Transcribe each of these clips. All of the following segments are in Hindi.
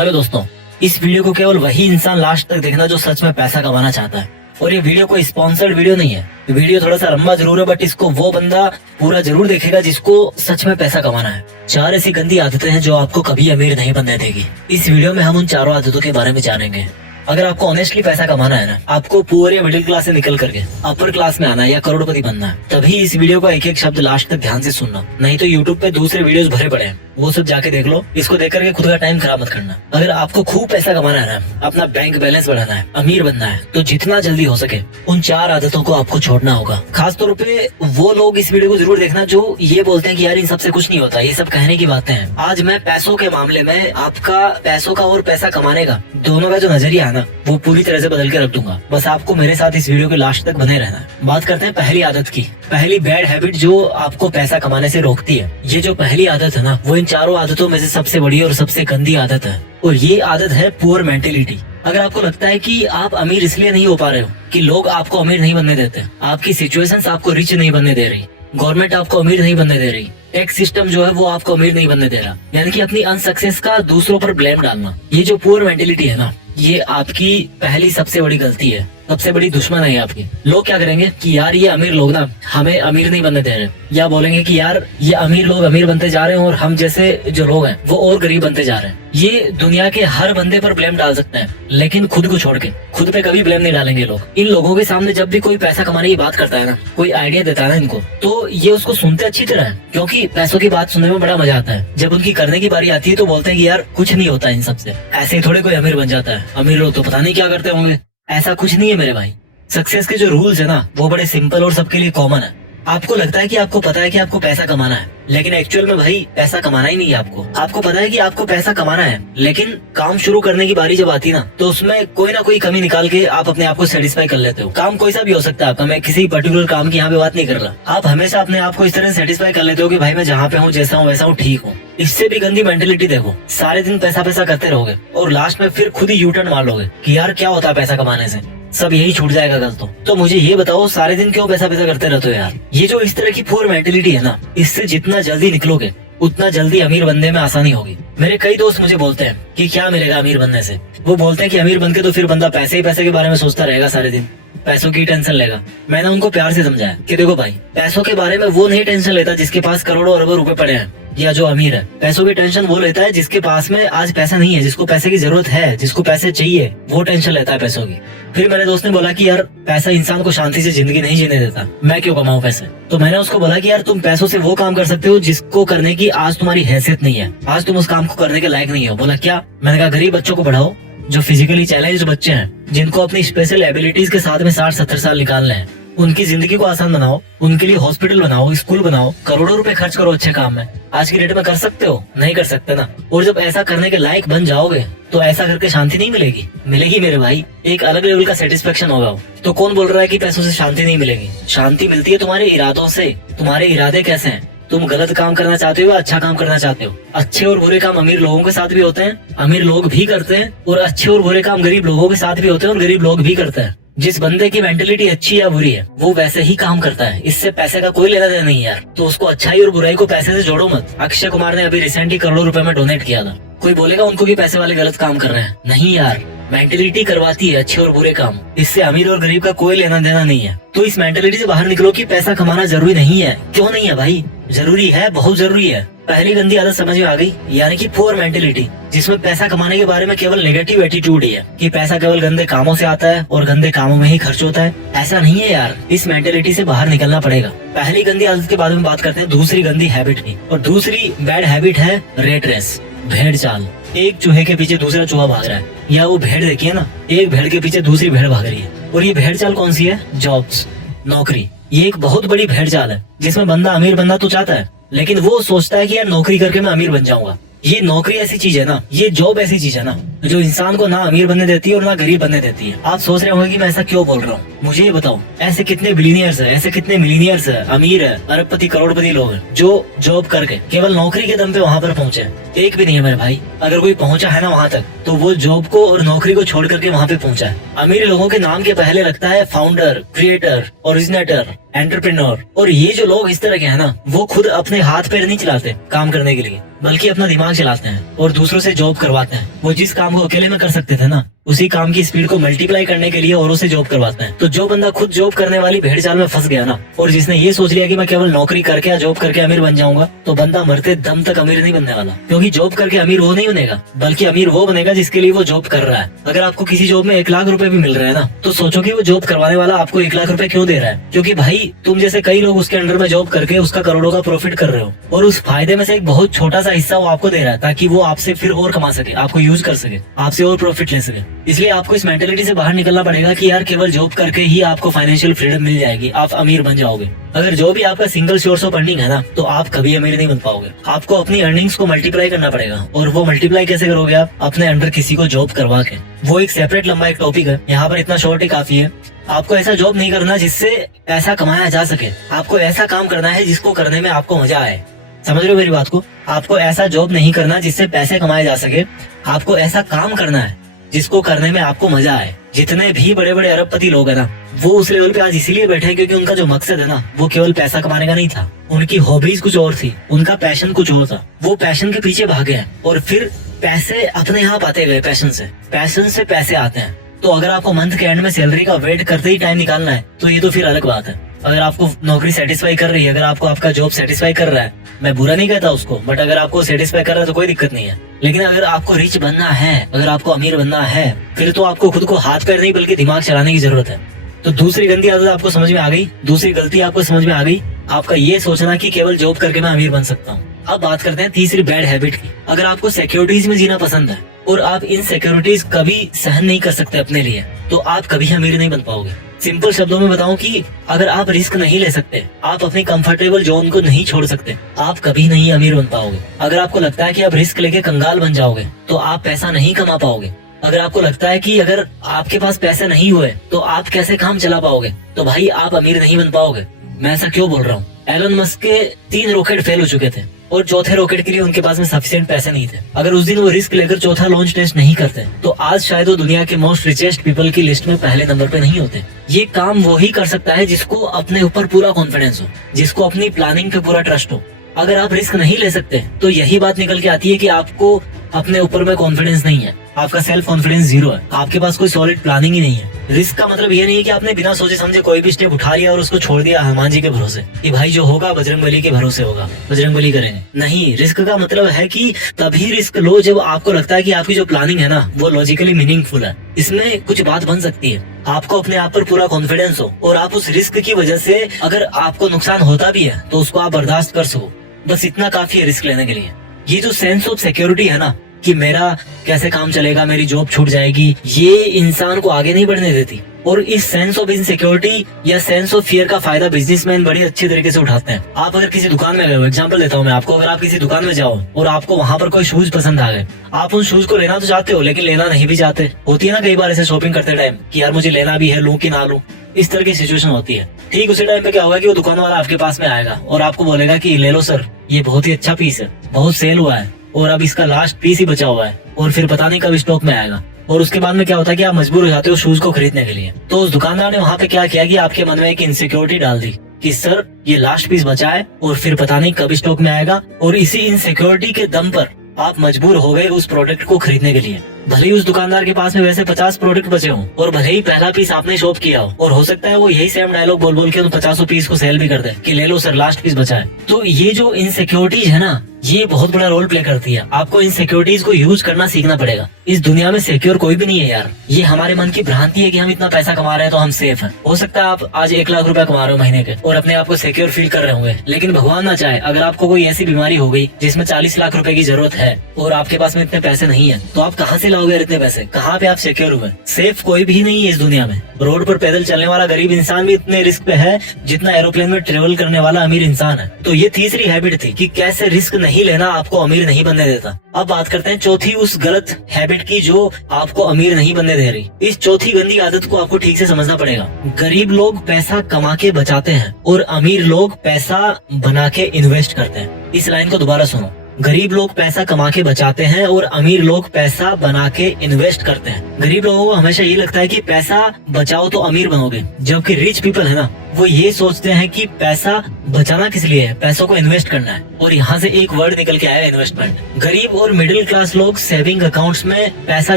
हेलो दोस्तों, इस वीडियो को केवल वही इंसान लास्ट तक देखना जो सच में पैसा कमाना चाहता है। और ये वीडियो कोई स्पॉन्सर्ड वीडियो नहीं है। वीडियो थोड़ा सा लंबा जरूर है, बट इसको वो बंदा पूरा जरूर देखेगा जिसको सच में पैसा कमाना है। 4 ऐसी गंदी आदतें हैं जो आपको कभी अमीर नहीं बनने देगी। इस वीडियो में हम उन 4 आदतों के बारे में जानेंगे। अगर आपको ऑनेस्टली पैसा कमाना है ना, आपको पुअर या मिडिल क्लास से निकल करके अपर क्लास में आना है या करोड़पति बनना है, तभी इस वीडियो का एक एक शब्द लास्ट तक ध्यान से सुनना। नहीं तो यूट्यूब पे दूसरे वीडियोस भरे पड़े हैं, वो सब जाके देख लो। इसको देख करके खुद का टाइम खराब मत करना। अगर आपको खूब पैसा कमाना है ना, अपना बैंक बैलेंस बढ़ाना है, अमीर बनना है, तो जितना जल्दी हो सके उन 4 आदतों को आपको छोड़ना होगा। खास तौर पे वो लोग इस वीडियो को जरूर देखना जो ये बोलते हैं कि यार इन सबसे कुछ नहीं होता, ये सब कहने की बातें हैं। आज मैं पैसों के मामले में आपका पैसों का और पैसा कमाने का दोनों का जो नजरिया है ना, वो पूरी तरह से बदल के रख दूंगा। बस आपको मेरे साथ इस वीडियो के लास्ट तक बने रहना है। बात करते हैं पहली आदत की। पहली बैड हैबिट जो आपको पैसा कमाने से रोकती है। ये जो पहली आदत है ना, वो इन 4 आदतों में से सबसे बड़ी और सबसे गंदी आदत है। और ये आदत है पुअर मेंटेलिटी। अगर आपको लगता है कि आप अमीर इसलिए नहीं हो पा रहे हो कि लोग आपको अमीर नहीं बनने देते, आपकी सिचुएशंस आपको रिच नहीं बनने दे रही, गवर्नमेंट आपको अमीर नहीं बनने दे रही, टैक्स सिस्टम जो है वो आपको अमीर नहीं बनने दे रहा, यानी कि अपनी अनसक्सेस का दूसरों पर ब्लेम डालना, ये जो पुअर मेंटेलिटी है ना, ये आपकी पहली सबसे बड़ी गलती है, सबसे बड़ी दुश्मन है आपकी। लोग क्या करेंगे कि यार ये अमीर लोग ना हमें अमीर नहीं बनने दे रहे, या बोलेंगे कि यार ये अमीर लोग अमीर बनते जा रहे हैं और हम जैसे जो लोग हैं वो और गरीब बनते जा रहे हैं। ये दुनिया के हर बंदे पर ब्लेम डाल सकते हैं, लेकिन खुद को छोड़ के खुद पे कभी ब्लेम नहीं डालेंगे लोग। इन लोगों के सामने जब भी कोई पैसा कमाने की बात करता है ना, कोई आइडिया देता है ना इनको, तो ये उसको सुनते अच्छी तरह है, क्योंकि पैसों की बात सुनने में बड़ा मजा आता है। जब उनकी करने की बारी आती है तो बोलते हैं कि यार कुछ नहीं होता इन सबसे, ऐसे ही थोड़े कोई अमीर बन जाता है, अमीर लोग तो पता नहीं क्या करते होंगे। ऐसा कुछ नहीं है मेरे भाई। सक्सेस के जो रूल्स है ना, वो बड़े सिंपल और सबके लिए कॉमन है। आपको लगता है कि आपको पता है कि आपको पैसा कमाना है, लेकिन एक्चुअल में भाई पैसा कमाना ही नहीं है आपको। आपको पता है कि आपको पैसा कमाना है, लेकिन काम शुरू करने की बारी जब आती है ना, तो उसमें कोई ना कोई कमी निकाल के आप अपने आप को सेटिस्फाई कर लेते हो। काम कोई सा भी हो सकता है आपका, मैं किसी पर्टिकुलर काम की यहाँ पे बात नहीं कर रहा। आप हमेशा अपने आप को इस तरह सेटिस्फाई कर लेते हो कि भाई मैं जहाँ पे हूँ, जैसा हूँ वैसा हूँ, ठीक हूँ। इससे भी गंदी मेंटेलिटी देखो, सारे दिन पैसा पैसा करते रहोगे और लास्ट में फिर खुद ही यू टर्न मार लोगे कि यार क्या होता है पैसा कमाने से, सब यही छूट जाएगा कल तो मुझे ये बताओ सारे दिन क्यों पैसा पैसा करते रहते हो यार। ये जो इस तरह की पुअर मेंटेलिटी है ना, इससे जितना जल्दी निकलोगे उतना जल्दी अमीर बनने में आसानी होगी। मेरे कई दोस्त मुझे बोलते हैं कि क्या मिलेगा अमीर बनने से। वो बोलते हैं कि अमीर बनके तो फिर बंदा पैसे ही पैसे के बारे में सोचता रहेगा, सारे दिन पैसों की टेंशन लेगा। मैंने उनको प्यार से समझाया कि देखो भाई, पैसों के बारे में वो नहीं टेंशन लेता जिसके पास करोड़ों अरबों रुपए पड़े हैं या जो अमीर है। पैसों की टेंशन वो लेता है जिसके पास में आज पैसा नहीं है, जिसको पैसे की जरूरत है, जिसको पैसे चाहिए, वो टेंशन लेता है पैसों की। फिर मेरे दोस्त ने बोला कि यार पैसा इंसान को शांति से जिंदगी नहीं जीने देता, मैं क्यों कमाऊं पैसे। तो मैंने उसको बोला कि यार तुम पैसों से वो काम कर सकते हो जिसको करने की आज तुम्हारी हैसियत नहीं है, आज तुम उस काम को करने के लायक नहीं हो। बोला क्या? मैंने कहा गरीब बच्चों को पढ़ाओ, जो फिजिकली चैलेंज्ड बच्चे हैं, जिनको अपनी स्पेशल एबिलिटीज के साथ में 60-70 साल निकालने हैं, उनकी जिंदगी को आसान बनाओ, उनके लिए हॉस्पिटल बनाओ, स्कूल बनाओ, करोड़ों रुपए खर्च करो अच्छे काम में। आज की डेट में कर सकते हो? नहीं कर सकते ना। और जब ऐसा करने के लायक बन जाओगे तो ऐसा करके शांति नहीं मिलेगी, मिलेगी मेरे भाई, एक अलग लेवल का सेटिस्फेक्शन होगा। तो कौन बोल रहा है कि पैसों से शांति नहीं मिलेगी? शांति मिलती है तुम्हारे इरादों से। तुम्हारे इरादे कैसे हैं? तुम गलत काम करना चाहते हो या अच्छा काम करना चाहते हो? अच्छे और बुरे काम अमीर लोगों के साथ भी होते हैं, अमीर लोग भी करते हैं, और अच्छे और बुरे काम गरीब लोगों के साथ भी होते हैं और गरीब लोग भी करते हैं। जिस बंदे की मेंटेलिटी अच्छी या बुरी है वो वैसे ही काम करता है, इससे पैसे का कोई लेना देना नहीं यार। तो उसको अच्छाई और बुराई को पैसे से जोड़ो मत। अक्षय कुमार ने अभी रिसेंटली करोड़ों रुपए में डोनेट किया था। कोई बोलेगा उनको कि पैसे वाले गलत काम कर रहे हैं? नहीं यार, मेंटेलिटी करवाती है अच्छे और बुरे काम, इससे अमीर और गरीब का कोई लेना देना नहीं है। तो इस मेंटेलिटी से बाहर निकलो कि पैसा कमाना जरूरी नहीं है। क्यों नहीं है भाई? जरूरी है, बहुत जरूरी है। पहली गंदी आदत समझ में आ गई, यानी कि पुअर मेंटेलिटी, जिसमें पैसा कमाने के बारे में केवल नेगेटिव एटीट्यूड ही है कि पैसा केवल गंदे कामों से आता है और गंदे कामों में ही खर्च होता है। ऐसा नहीं है यार, इस मेंटेलिटी से बाहर निकलना पड़ेगा। पहली गंदी आदत के बारे में बात करते हैं दूसरी गंदी हैबिट की, और दूसरी बैड हैबिट है रेट रेस, भेड़ चाल। एक चूहे के पीछे दूसरा चूहा भाग रहा है, या वो भेड़ देखिए ना, एक भेड़ के पीछे दूसरी भेड़ भाग रही है। और ये भेड़ चाल कौन सी है? जॉब्स, नौकरी। ये एक बहुत बड़ी भेड़ चाल है जिसमें बंदा अमीर बनना तो चाहता है, लेकिन वो सोचता है कि यार नौकरी करके मैं अमीर बन जाऊंगा। ये नौकरी ऐसी चीज है ना, ये जॉब ऐसी चीज है ना, जो इंसान को ना अमीर बनने देती है और ना गरीब बनने देती है। आप सोच रहे होंगे कि मैं ऐसा क्यों बोल रहा हूँ। मुझे ये बताओ, ऐसे कितने बिलियनियर्स है, ऐसे कितने मिलीनियर्स है, अमीर है, अरबपति करोड़पति लोग हैं जो जॉब करके केवल नौकरी के दम पे वहाँ पर पहुँचे? एक भी नहीं है मेरे भाई। अगर कोई पहुँचा है ना वहाँ तक, तो वो जॉब को और नौकरी को छोड़ करके वहाँ पे पहुँचा है। अमीर लोगों के नाम के पहले लगता है फाउंडर, क्रिएटर, ओरिजिनेटर, एंटरप्रेन्योर। और ये जो लोग इस तरह के हैं ना, वो खुद अपने हाथ पैर नहीं चलाते काम करने के लिए, बल्कि अपना दिमाग चलाते हैं और दूसरों से जॉब करवाते हैं। वो जिस काम को अकेले में कर सकते थे ना, उसी काम की स्पीड को मल्टीप्लाई करने के लिए औरों से जॉब करवाते हैं। तो जो बंदा खुद जॉब करने वाली भेड़ चाल में फंस गया ना, और जिसने ये सोच लिया कि मैं केवल नौकरी करके या जॉब करके अमीर बन जाऊंगा, तो बंदा मरते दम तक अमीर नहीं बनने वाला। क्योंकि जॉब करके अमीर वो नहीं बनेगा, बल्कि अमीर वो बनेगा जिसके लिए वो जॉब कर रहा है। अगर आपको किसी जॉब में 1 लाख रुपए भी मिल रहे हैं ना, तो सोचो कि वो जॉब करवाने वाला आपको 1 लाख रुपए क्यों दे रहा है। क्योंकि भाई तुम जैसे कई लोग उसके अंडर में जॉब करके उसका करोड़ों का प्रॉफिट कर रहे हो, और उस फायदे में से एक बहुत छोटा सा हिस्सा वो आपको दे रहा है, ताकि वो आपसे फिर और कमा सके, आपको यूज कर सके, आपसे और प्रॉफिट ले सके। इसलिए आपको इस मेंटेलिटी से बाहर निकलना पड़ेगा कि यार केवल जॉब करके ही आपको फाइनेंशियल फ्रीडम मिल जाएगी, आप अमीर बन जाओगे। अगर जो भी आपका सिंगल सोर्स ऑफ अर्निंग है ना, तो आप कभी अमीर नहीं बन पाओगे। आपको अपनी अर्निंग्स को मल्टीप्लाई करना पड़ेगा, और वो मल्टीप्लाई कैसे करोगे आप? अपने अंडर किसी को जॉब करवा के। वो एक सेपरेट लंबा एक टॉपिक है, यहाँ पर इतना शॉर्ट ही काफी है। आपको ऐसा जॉब नहीं करना जिससे पैसा कमाया जा सके, आपको ऐसा काम करना है जिसको करने में आपको मजा आए। समझ रहे हो मेरी बात को? आपको ऐसा जॉब नहीं करना जिससे पैसे कमाए जा सके, आपको ऐसा काम करना है जिसको करने में आपको मजा आए। जितने भी बड़े बड़े अरबपति लोग हैं ना, वो उस लेवल पे आज इसीलिए बैठे हैं क्योंकि उनका जो मकसद है ना, वो केवल पैसा कमाने का नहीं था। उनकी हॉबीज कुछ और थी, उनका पैशन कुछ और था। वो पैशन के पीछे भागे हैं और फिर पैसे अपने आप आते गए। पैशन से पैसे आते हैं। तो अगर आपको मंथ के एंड में सैलरी का वेट करते ही टाइम निकालना है, तो ये तो फिर अलग बात है। अगर आपको नौकरी सेटिस्फाई कर रही है, अगर आपको आपका जॉब सेटिस्फाई कर रहा है, मैं बुरा नहीं कहता उसको, बट अगर आपको सेटिस्फाई कर रहा है तो कोई दिक्कत नहीं है। लेकिन अगर आपको रिच बनना है, अगर आपको अमीर बनना है, फिर तो आपको खुद को हाथ पैर नहीं बल्कि दिमाग चलाने की जरूरत है। तो दूसरी गंदी आदत आपको समझ में आ गई, दूसरी गलती आपको समझ में आ गई, आपका ये सोचना कि केवल जॉब करके मैं अमीर बन सकता हूँ। अब बात करते हैं तीसरी बैड हैबिट की। अगर आपको सिक्योरिटीज में जीना पसंद है और आप इन सिक्योरिटीज कभी सहन नहीं कर सकते अपने लिए, तो आप कभी अमीर नहीं बन पाओगे। सिंपल शब्दों में बताऊं कि अगर आप रिस्क नहीं ले सकते, आप अपनी कंफर्टेबल जोन को नहीं छोड़ सकते, आप कभी नहीं अमीर बन पाओगे। अगर आपको लगता है कि आप रिस्क लेके कंगाल बन जाओगे, तो आप पैसा नहीं कमा पाओगे। अगर आपको लगता है कि अगर आपके पास पैसे नहीं हुए तो आप कैसे काम चला पाओगे, तो भाई आप अमीर नहीं बन पाओगे। मैं ऐसा क्यों बोल रहा हूँ? एलन मस्क के 3 रॉकेट फेल हो चुके थे और चौथे रॉकेट के लिए उनके पास में सफिशिएंट पैसे नहीं थे। अगर उस दिन वो रिस्क लेकर चौथा लॉन्च टेस्ट नहीं करते, तो आज शायद वो दुनिया के मोस्ट रिचेस्ट पीपल की लिस्ट में पहले नंबर पे नहीं होते। ये काम वो ही कर सकता है जिसको अपने ऊपर पूरा कॉन्फिडेंस हो, जिसको अपनी प्लानिंग पे पूरा ट्रस्ट हो। अगर आप रिस्क नहीं ले सकते, तो यही बात निकल के आती है कि आपको अपने ऊपर में कॉन्फिडेंस नहीं है, आपका सेल्फ कॉन्फिडेंस 0 है, आपके पास कोई सॉलिड प्लानिंग ही नहीं है। रिस्क का मतलब ये नहीं है कि आपने बिना सोचे समझे कोई भी स्टेप उठा लिया और उसको छोड़ दिया हनुमान जी के भरोसे कि भाई जो होगा बजरंगबली के भरोसे होगा, बजरंगबली करेंगे। नहीं, रिस्क का मतलब है कि तभी रिस्क लो जब आपको लगता है कि आपकी जो प्लानिंग है ना, वो लॉजिकली मीनिंगफुल है, इसमें कुछ बात बन सकती है, आपको अपने आप पर पूरा कॉन्फिडेंस हो और आप उस रिस्क की वजह से अगर आपको नुकसान होता भी है तो उसको आप बर्दाश्त कर सको। बस इतना काफी है रिस्क लेने के लिए। ये जो सेंस ऑफ सिक्योरिटी है ना, कि मेरा कैसे काम चलेगा, मेरी जॉब छूट जाएगी, ये इंसान को आगे नहीं बढ़ने देती। और इस सेंस ऑफ इनसिक्योरिटी या सेंस ऑफ फियर का फायदा बिजनेसमैन बड़ी अच्छी तरीके से उठाते हैं। आप अगर किसी दुकान में गए हो, एग्जांपल देता हूँ मैं आपको, अगर आप किसी दुकान में जाओ और आपको वहाँ पर कोई शूज पसंद आ गए, आप उन शूज को लेना तो चाहते हो लेकिन लेना नहीं भी चाहते। होती है ना कई बार ऐसे शॉपिंग करते टाइम कि यार मुझे लेना भी है, लूं कि ना लूं, इस तरह की सिचुएशन होती है। ठीक उसी टाइम पे क्या होगा कि वो दुकान वाला आपके पास में आएगा और आपको बोलेगा कि ले लो सर, ये बहुत ही अच्छा पीस है, बहुत सेल हुआ है और अब इसका लास्ट पीस ही बचा हुआ है और फिर पता नहीं कब स्टॉक में आएगा। और उसके बाद में क्या होता है कि आप मजबूर हो जाते हो शूज को खरीदने के लिए। तो उस दुकानदार ने वहाँ पे क्या किया कि आपके मन में एक इनसिक्योरिटी डाल दी कि सर ये लास्ट पीस बचा है और फिर पता नहीं कब स्टॉक में आएगा, और इसी इनसिक्योरिटी के दम पर आप मजबूर हो गए उस प्रोडक्ट को खरीदने के लिए। भले ही उस दुकानदार के पास में वैसे 50 प्रोडक्ट बचे हों और भले ही पहला पीस आपने शॉप किया हो, और हो सकता है वो यही सेम डायलॉग बोल बोल के 50 पीस को सेल भी कर दे कि ले लो सर लास्ट पीस बचा है। तो ये जो इनसिक्योरिटीज है ना, ये बहुत बड़ा रोल प्ले करती है। आपको इन सिक्योरिटीज को यूज करना सीखना पड़ेगा। इस दुनिया में सिक्योर कोई भी नहीं है यार। ये हमारे मन की भ्रांति है कि हम इतना पैसा कमा रहे हैं तो हम सेफ हैं। हो सकता है आप आज 1 लाख रुपया कमा रहे हो महीने के और अपने आप को सिक्योर फील कर रहे होंगे, लेकिन भगवान ना चाहे अगर आपको कोई ऐसी बीमारी हो गई जिसमें 40 लाख रुपए की जरूरत है और आपके पास में इतने पैसे नहीं है, तो आप कहाँ से लाओगे इतने पैसे? कहाँ पे आप सिक्योर हुए? सेफ कोई भी नहीं है इस दुनिया में। रोड पर पैदल चलने वाला गरीब इंसान भी इतने रिस्क पे है जितना एरोप्लेन में ट्रेवल करने वाला अमीर इंसान है। तो ये तीसरी हैबिट थी कि कैसे रिस्क नहीं लेना आपको अमीर नहीं बनने देता। अब बात करते हैं चौथी उस गलत हैबिट की जो आपको अमीर नहीं बनने दे रही। इस चौथी गंदी आदत को आपको ठीक से समझना पड़ेगा। गरीब लोग पैसा कमा के बचाते हैं और अमीर लोग पैसा बना के इन्वेस्ट करते हैं। इस लाइन को दोबारा सुनो। गरीब लोग पैसा कमा के बचाते हैं और अमीर लोग पैसा बना के इन्वेस्ट करते हैं। गरीब लोगों को हमेशा ये लगता है कि पैसा बचाओ तो अमीर बनोगे, जबकि रिच पीपल है ना, वो ये सोचते हैं कि पैसा बचाना किस लिए है, पैसों को इन्वेस्ट करना है। और यहाँ से एक वर्ड निकल के आया, इन्वेस्टमेंट। गरीब और मिडिल क्लास लोग सेविंग अकाउंट्स में पैसा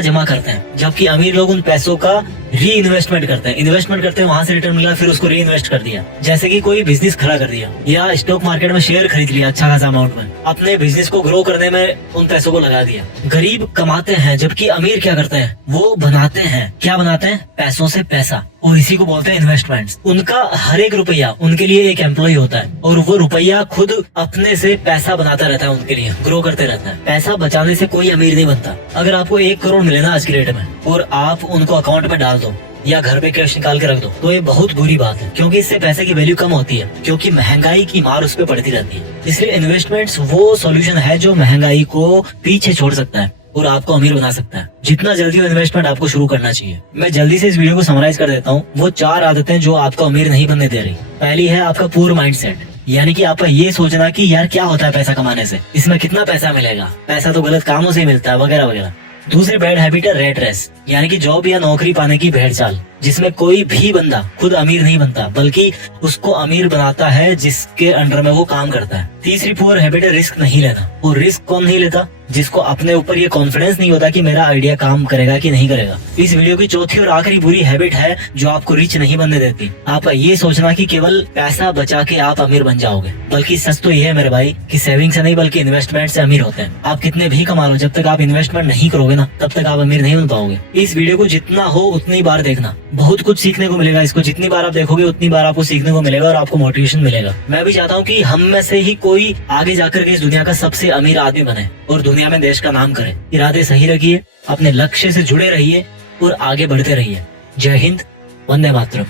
जमा करते हैं, जबकि अमीर लोग उन पैसों का री इन्वेस्टमेंट करते हैं। इन्वेस्टमेंट करते हैं, वहाँ से रिटर्न मिला, फिर उसको री इन्वेस्ट कर दिया। जैसे कि कोई बिजनेस खड़ा कर दिया या स्टॉक मार्केट में शेयर खरीद लिया अच्छा खासा अमाउंट में, अपने बिजनेस को ग्रो करने में उन पैसों को लगा दिया। गरीब कमाते हैं, जबकि अमीर क्या करते हैं, वो बनाते हैं। क्या बनाते हैं? पैसों से पैसा, और इसी को बोलते हैं इन्वेस्टमेंट्स। उनका हर एक रुपया उनके लिए एक एम्प्लॉय होता है, और वो रुपया खुद अपने से पैसा बनाता रहता है, उनके लिए ग्रो करते रहता है। पैसा बचाने से कोई अमीर नहीं बनता। अगर आपको 1 करोड़ मिले ना आज की डेट में, और आप उनको अकाउंट में डाल दो या घर पे कैश निकाल के रख दो, तो ये बहुत बुरी बात है, क्योंकि इससे पैसे की वैल्यू कम होती है, क्योंकि महंगाई की मार उस पर पड़ती रहती है। इसलिए इन्वेस्टमेंट्स वो सॉल्यूशन है जो महंगाई को पीछे छोड़ सकता है और आपको अमीर बना सकता है। जितना जल्दी हो इन्वेस्टमेंट आपको शुरू करना चाहिए। मैं जल्दी से इस वीडियो को समराइज कर देता हूँ। वो 4 आदतें जो आपको अमीर नहीं बनने दे रही। पहली है आपका पुअर माइंडसेट, यानी कि आपका ये सोचना कि यार क्या होता है पैसा कमाने से, इसमें कितना पैसा मिलेगा, पैसा तो गलत कामों से मिलता है, वगैरह वगैरह। दूसरी बैड हैबिट है रेट रेस, यानी कि जॉब या नौकरी पाने की भेड़ चाल, जिसमें कोई भी बंदा खुद अमीर नहीं बनता, बल्कि उसको अमीर बनाता है जिसके अंडर में वो काम करता है। तीसरी पुअर हैबिट है रिस्क नहीं लेना। और रिस्क कौन नहीं लेता? जिसको अपने ऊपर ये कॉन्फिडेंस नहीं होता कि मेरा आइडिया काम करेगा कि नहीं करेगा। इस वीडियो की चौथी और आखिरी बुरी हैबिट है जो आपको रिच नहीं बनने देती, आप ये सोचना कि केवल पैसा बचा के आप अमीर बन जाओगे। बल्कि सच तो ये है मेरे भाई कि सेविंग से नहीं बल्कि इन्वेस्टमेंट से अमीर होते हैं। आप कितने भी कमा लो, जब तक आप इन्वेस्टमेंट नहीं करोगे ना, तब तक आप अमीर नहीं बन पाओगे। इस वीडियो को जितना हो उतनी बार देखना, बहुत कुछ सीखने को मिलेगा। इसको जितनी बार आप देखोगे उतनी बार आपको सीखने को मिलेगा और आपको मोटिवेशन मिलेगा। मैं भी चाहता हूँ कि हम में से ही कोई आगे जाकर के इस दुनिया का सबसे अमीर आदमी बने और दुनिया में देश का नाम करे। इरादे सही रखिए, अपने लक्ष्य से जुड़े रहिए और आगे बढ़ते रहिए। जय हिंद, वंदे मातरम।